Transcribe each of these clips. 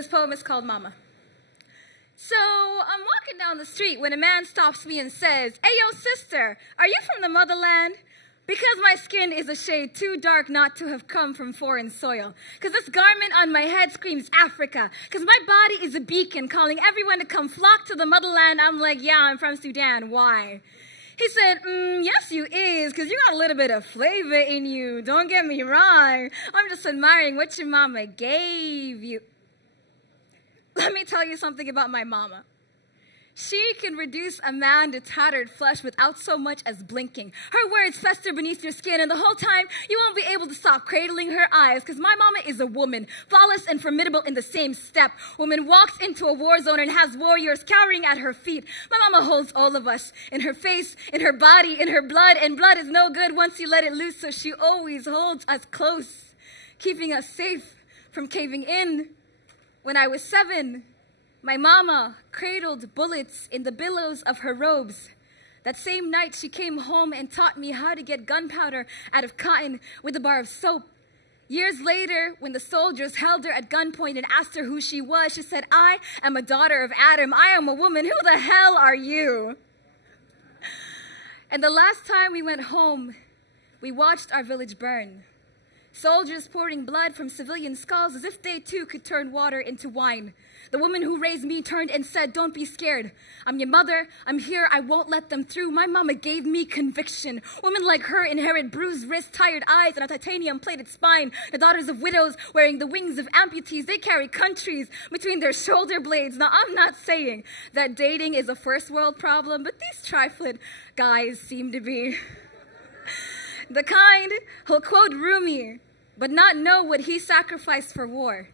This poem is called Mama. So I'm walking down the street when a man stops me and says, "Hey, yo, sister, are you from the motherland?" Because my skin is a shade too dark not to have come from foreign soil. Because this garment on my head screams Africa. Because my body is a beacon calling everyone to come flock to the motherland. I'm like, yeah, I'm from Sudan. Why? He said, yes, you is, because you got a little bit of flavor in you. Don't get me wrong. I'm just admiring what your mama gave you. Let me tell you something about my mama. She can reduce a man to tattered flesh without so much as blinking. Her words fester beneath your skin, and the whole time you won't be able to stop cradling her eyes, because my mama is a woman, flawless and formidable in the same step. Woman walks into a war zone and has warriors cowering at her feet. My mama holds all of us, in her face, in her body, in her blood, and blood is no good once you let it loose, so she always holds us close, keeping us safe from caving in. When I was 7, my mama cradled bullets in the billows of her robes. That same night, she came home and taught me how to get gunpowder out of cotton with a bar of soap. Years later, when the soldiers held her at gunpoint and asked her who she was, she said, "I am a daughter of Adam. I am a woman. Who the hell are you?" And the last time we went home, we watched our village burn. Soldiers pouring blood from civilian skulls as if they too could turn water into wine. The woman who raised me turned and said, "Don't be scared. I'm your mother. I'm here. I won't let them through." My mama gave me conviction. Women like her inherit bruised wrists, tired eyes, and a titanium-plated spine. The daughters of widows wearing the wings of amputees. They carry countries between their shoulder blades. Now, I'm not saying that dating is a first world problem, but these trifling guys seem to be. The kind who'll quote Rumi, but not know what he sacrificed for war.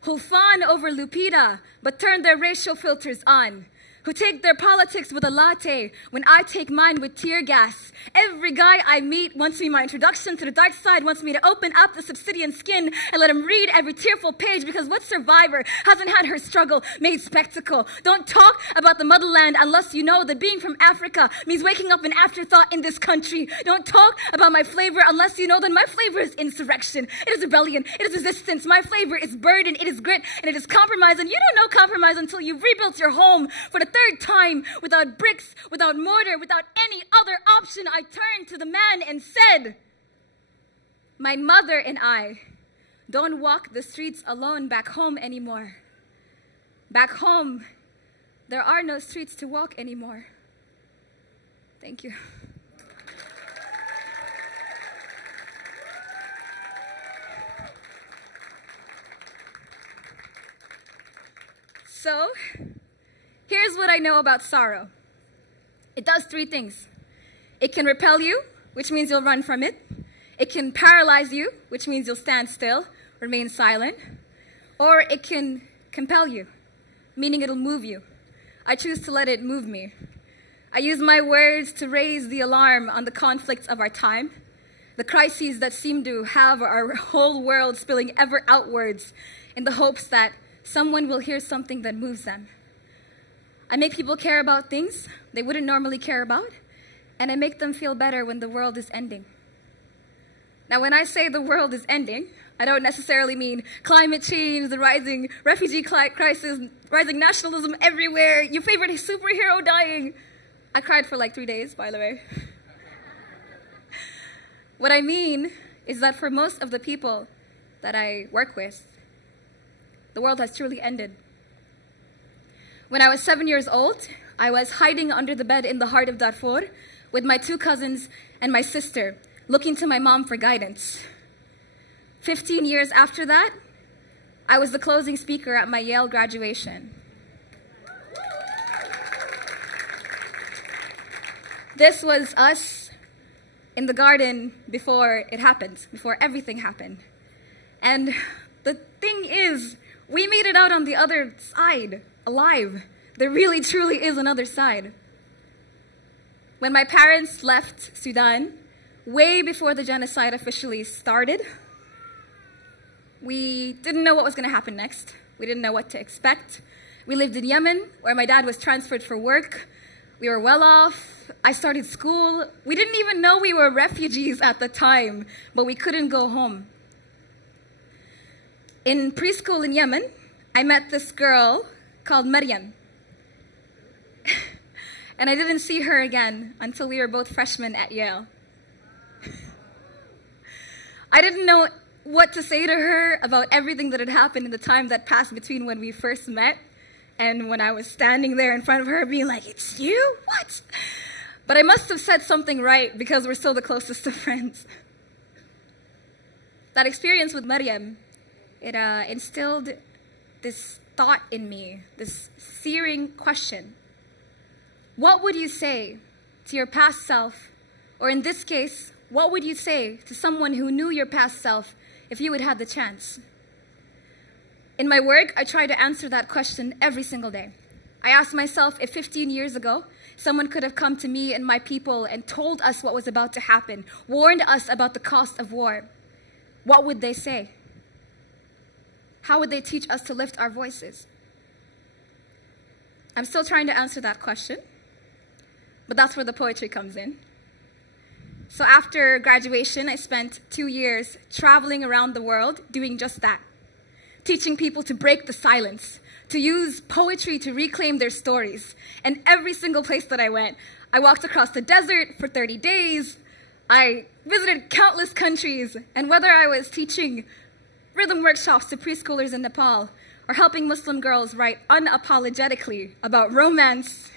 Who'll fawn over Lupita, but turn their racial filters on. Who take their politics with a latte when I take mine with tear gas. Every guy I meet wants me my introduction to the dark side, wants me to open up the obsidian skin and let him read every tearful page, because what survivor hasn't had her struggle made spectacle? Don't talk about the motherland unless you know that being from Africa means waking up an afterthought in this country. Don't talk about my flavor unless you know that my flavor is insurrection. It is rebellion. It is resistance. My flavor is burden. It is grit. And it is compromise. And you don't know compromise until you've rebuilt your home for the third time, without bricks, without mortar, without any other option. I turned to the man and said, "My mother and I don't walk the streets alone back home anymore. Back home, there are no streets to walk anymore." Thank you. So, here's what I know about sorrow. It does 3 things. It can repel you, which means you'll run from it. It can paralyze you, which means you'll stand still, remain silent. Or it can compel you, meaning it'll move you. I choose to let it move me. I use my words to raise the alarm on the conflicts of our time, the crises that seem to have our whole world spilling ever outwards in the hopes that someone will hear something that moves them. I make people care about things they wouldn't normally care about, and I make them feel better when the world is ending. Now, when I say the world is ending, I don't necessarily mean climate change, the rising refugee crisis, rising nationalism everywhere, your favorite superhero dying. I cried for like 3 days, by the way. What I mean is that for most of the people that I work with, the world has truly ended. When I was 7 years old, I was hiding under the bed in the heart of Darfur with my 2 cousins and my sister, looking to my mom for guidance. 15 years after that, I was the closing speaker at my Yale graduation. This was us in the garden before it happened, before everything happened. And the thing is, we made it out on the other side, alive. There really, truly is another side. When my parents left Sudan, way before the genocide officially started, we didn't know what was going to happen next. We didn't know what to expect. We lived in Yemen, where my dad was transferred for work. We were well off. I started school. We didn't even know we were refugees at the time, but we couldn't go home. In preschool in Yemen, I met this girl called Maryam. And I didn't see her again until we were both freshmen at Yale. I didn't know what to say to her about everything that had happened in the time that passed between when we first met and when I was standing there in front of her being like, "It's you? What?" But I must have said something right because we're still the closest of friends. That experience with Maryam, it instilled this thought in me, this searing question. What would you say to your past self, or in this case, what would you say to someone who knew your past self if you had had the chance? In my work, I try to answer that question every single day. I ask myself if 15 years ago, someone could have come to me and my people and told us what was about to happen, warned us about the cost of war, what would they say? How would they teach us to lift our voices? I'm still trying to answer that question, but that's where the poetry comes in. So after graduation, I spent 2 years traveling around the world doing just that, teaching people to break the silence, to use poetry to reclaim their stories. And every single place that I went, I walked across the desert for 30 days, I visited countless countries, and whether I was teaching rhythm workshops to preschoolers in Nepal or helping Muslim girls write unapologetically about romance,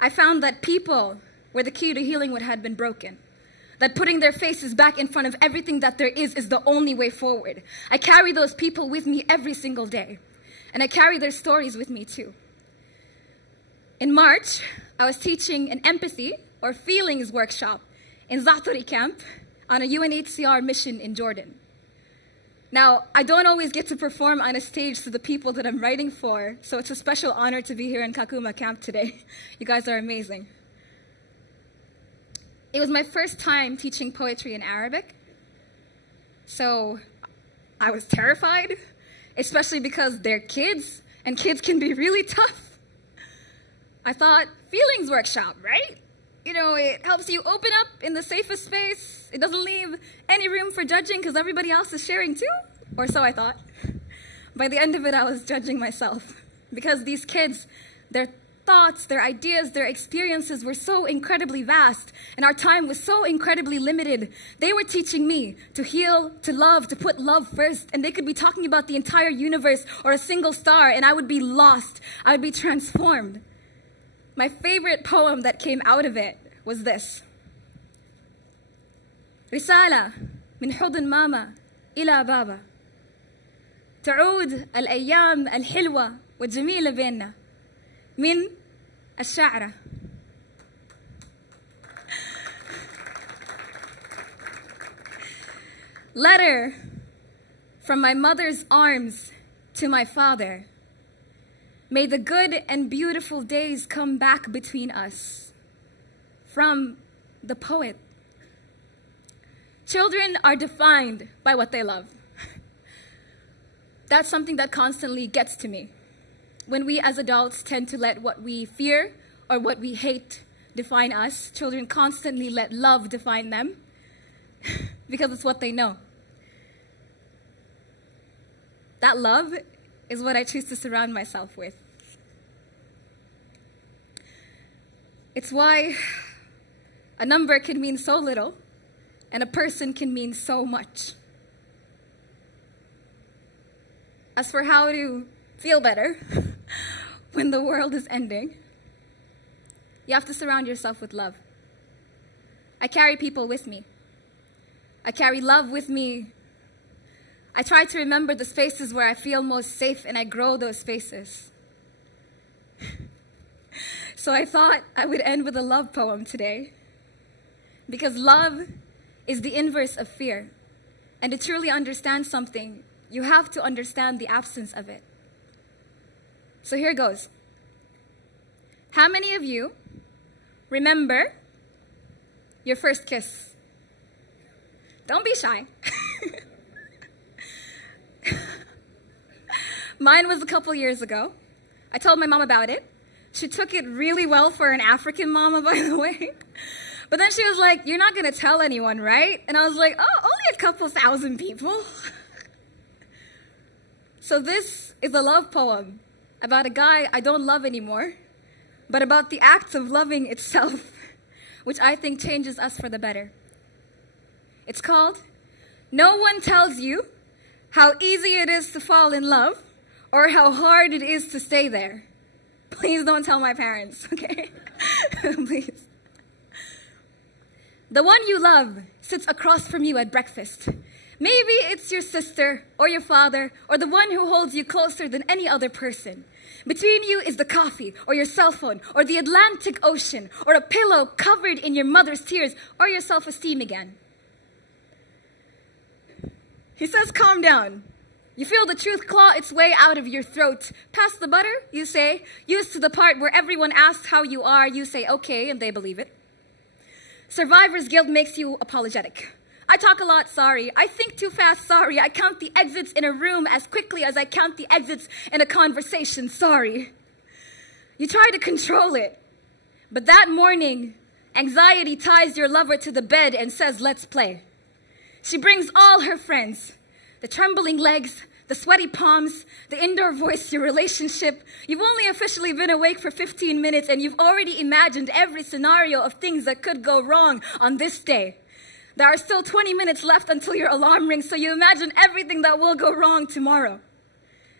I found that people were the key to healing what had been broken. That putting their faces back in front of everything that there is the only way forward. I carry those people with me every single day. And I carry their stories with me too. In March, I was teaching an empathy or feelings workshop in Zatari camp on a UNHCR mission in Jordan. Now, I don't always get to perform on a stage to the people that I'm writing for, so it's a special honor to be here in Kakuma camp today. You guys are amazing. It was my first time teaching poetry in Arabic, so I was terrified, especially because they're kids, and kids can be really tough. I thought, feelings workshop, right? You know, it helps you open up in the safest space. It doesn't leave any room for judging because everybody else is sharing too, or so I thought. By the end of it, I was judging myself because these kids, their thoughts, their ideas, their experiences were so incredibly vast, and our time was so incredibly limited. They were teaching me to heal, to love, to put love first, and they could be talking about the entire universe or a single star, and I would be lost. I would be transformed. My favorite poem that came out of it was this. رسالة من حضن ماما إلى بابا تعود الأيام الحلوة والجميلة بيننا من الشاعرة. Letter from my mother's arms to my father. May the good and beautiful days come back between us. From the poet. Children are defined by what they love. That's something that constantly gets to me. When we as adults tend to let what we fear or what we hate define us, children constantly let love define them because it's what they know. That love is what I choose to surround myself with. It's why a number can mean so little and a person can mean so much. As for how to feel better when the world is ending, you have to surround yourself with love. I carry people with me. I carry love with me. I try to remember the spaces where I feel most safe, and I grow those spaces. So I thought I would end with a love poem today, because love is the inverse of fear. And to truly understand something, you have to understand the absence of it. So here goes. How many of you remember your first kiss? Don't be shy. Mine was a couple years ago. I told my mom about it. She took it really well for an African mama, by the way. But then she was like, "You're not going to tell anyone, right?" And I was like, "Oh, only a couple thousand people." So this is a love poem about a guy I don't love anymore, but about the act of loving itself, which I think changes us for the better. It's called, No One Tells You How Easy It Is to Fall in Love or How Hard It Is to Stay There. Please don't tell my parents, okay? Please. The one you love sits across from you at breakfast. Maybe it's your sister or your father or the one who holds you closer than any other person. Between you is the coffee or your cell phone or the Atlantic Ocean or a pillow covered in your mother's tears or your self-esteem again. He says, calm down. You feel the truth claw its way out of your throat. Pass the butter, you say. Used to the part where everyone asks how you are, you say okay, and they believe it. Survivor's guilt makes you apologetic. I talk a lot, sorry. I think too fast, sorry. I count the exits in a room as quickly as I count the exits in a conversation, sorry. You try to control it. But that morning, anxiety ties your lover to the bed and says, let's play. She brings all her friends, the trembling legs, the sweaty palms, the indoor voice, your relationship. You've only officially been awake for 15 minutes and you've already imagined every scenario of things that could go wrong on this day. There are still 20 minutes left until your alarm rings, so you imagine everything that will go wrong tomorrow.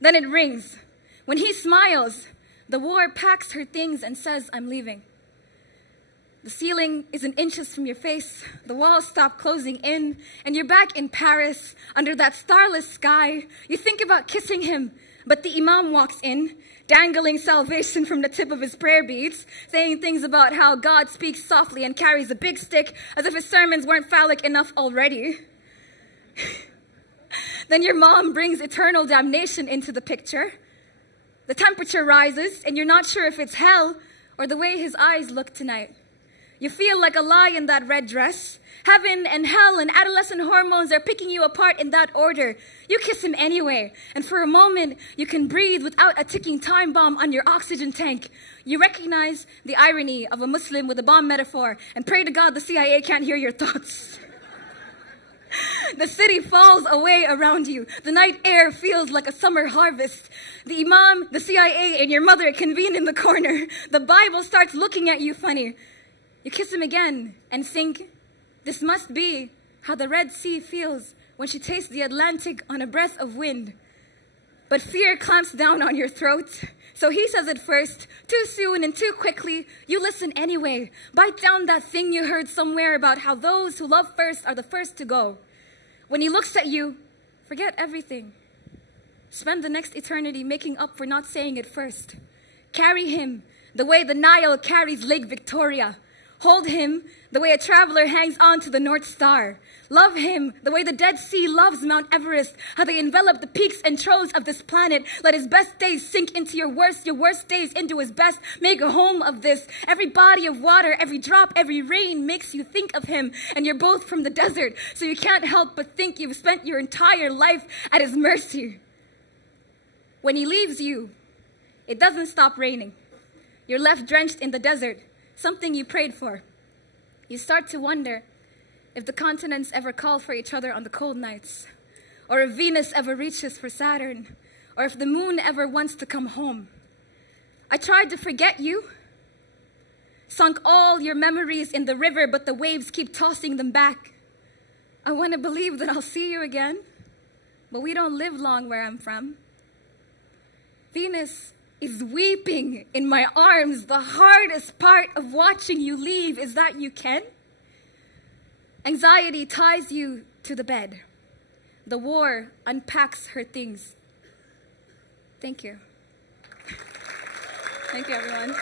Then it rings. When he smiles, the war packs her things and says, I'm leaving. The ceiling isn't inches from your face, the walls stop closing in, and you're back in Paris, under that starless sky. You think about kissing him, but the imam walks in, dangling salvation from the tip of his prayer beads, saying things about how God speaks softly and carries a big stick, as if his sermons weren't phallic enough already. Then your mom brings eternal damnation into the picture. The temperature rises, and you're not sure if it's hell or the way his eyes look tonight. You feel like a lie in that red dress. Heaven and hell and adolescent hormones are picking you apart in that order. You kiss him anyway, and for a moment, you can breathe without a ticking time bomb on your oxygen tank. You recognize the irony of a Muslim with a bomb metaphor, and pray to God the CIA can't hear your thoughts. The city falls away around you. The night air feels like a summer harvest. The imam, the CIA, and your mother convene in the corner. The Bible starts looking at you funny. You kiss him again and think, this must be how the Red Sea feels when she tastes the Atlantic on a breath of wind. But fear clamps down on your throat. So he says it first, too soon and too quickly. You listen anyway. Bite down that thing you heard somewhere about how those who love first are the first to go. When he looks at you, forget everything. Spend the next eternity making up for not saying it first. Carry him the way the Nile carries Lake Victoria. Hold him the way a traveler hangs on to the North Star. Love him the way the Dead Sea loves Mount Everest, how they envelop the peaks and troves of this planet. Let his best days sink into your worst days into his best. Make a home of this. Every body of water, every drop, every rain makes you think of him. And you're both from the desert, so you can't help but think you've spent your entire life at his mercy. When he leaves you, it doesn't stop raining. You're left drenched in the desert. Something you prayed for. You start to wonder if the continents ever call for each other on the cold nights, or if Venus ever reaches for Saturn, or if the moon ever wants to come home. I tried to forget you, sunk all your memories in the river, but the waves keep tossing them back. I want to believe that I'll see you again, but we don't live long where I'm from. Venus is weeping in my arms. The hardest part of watching you leave is that you can. Anxiety ties you to the bed. The war unpacks her things. Thank you. Thank you, everyone.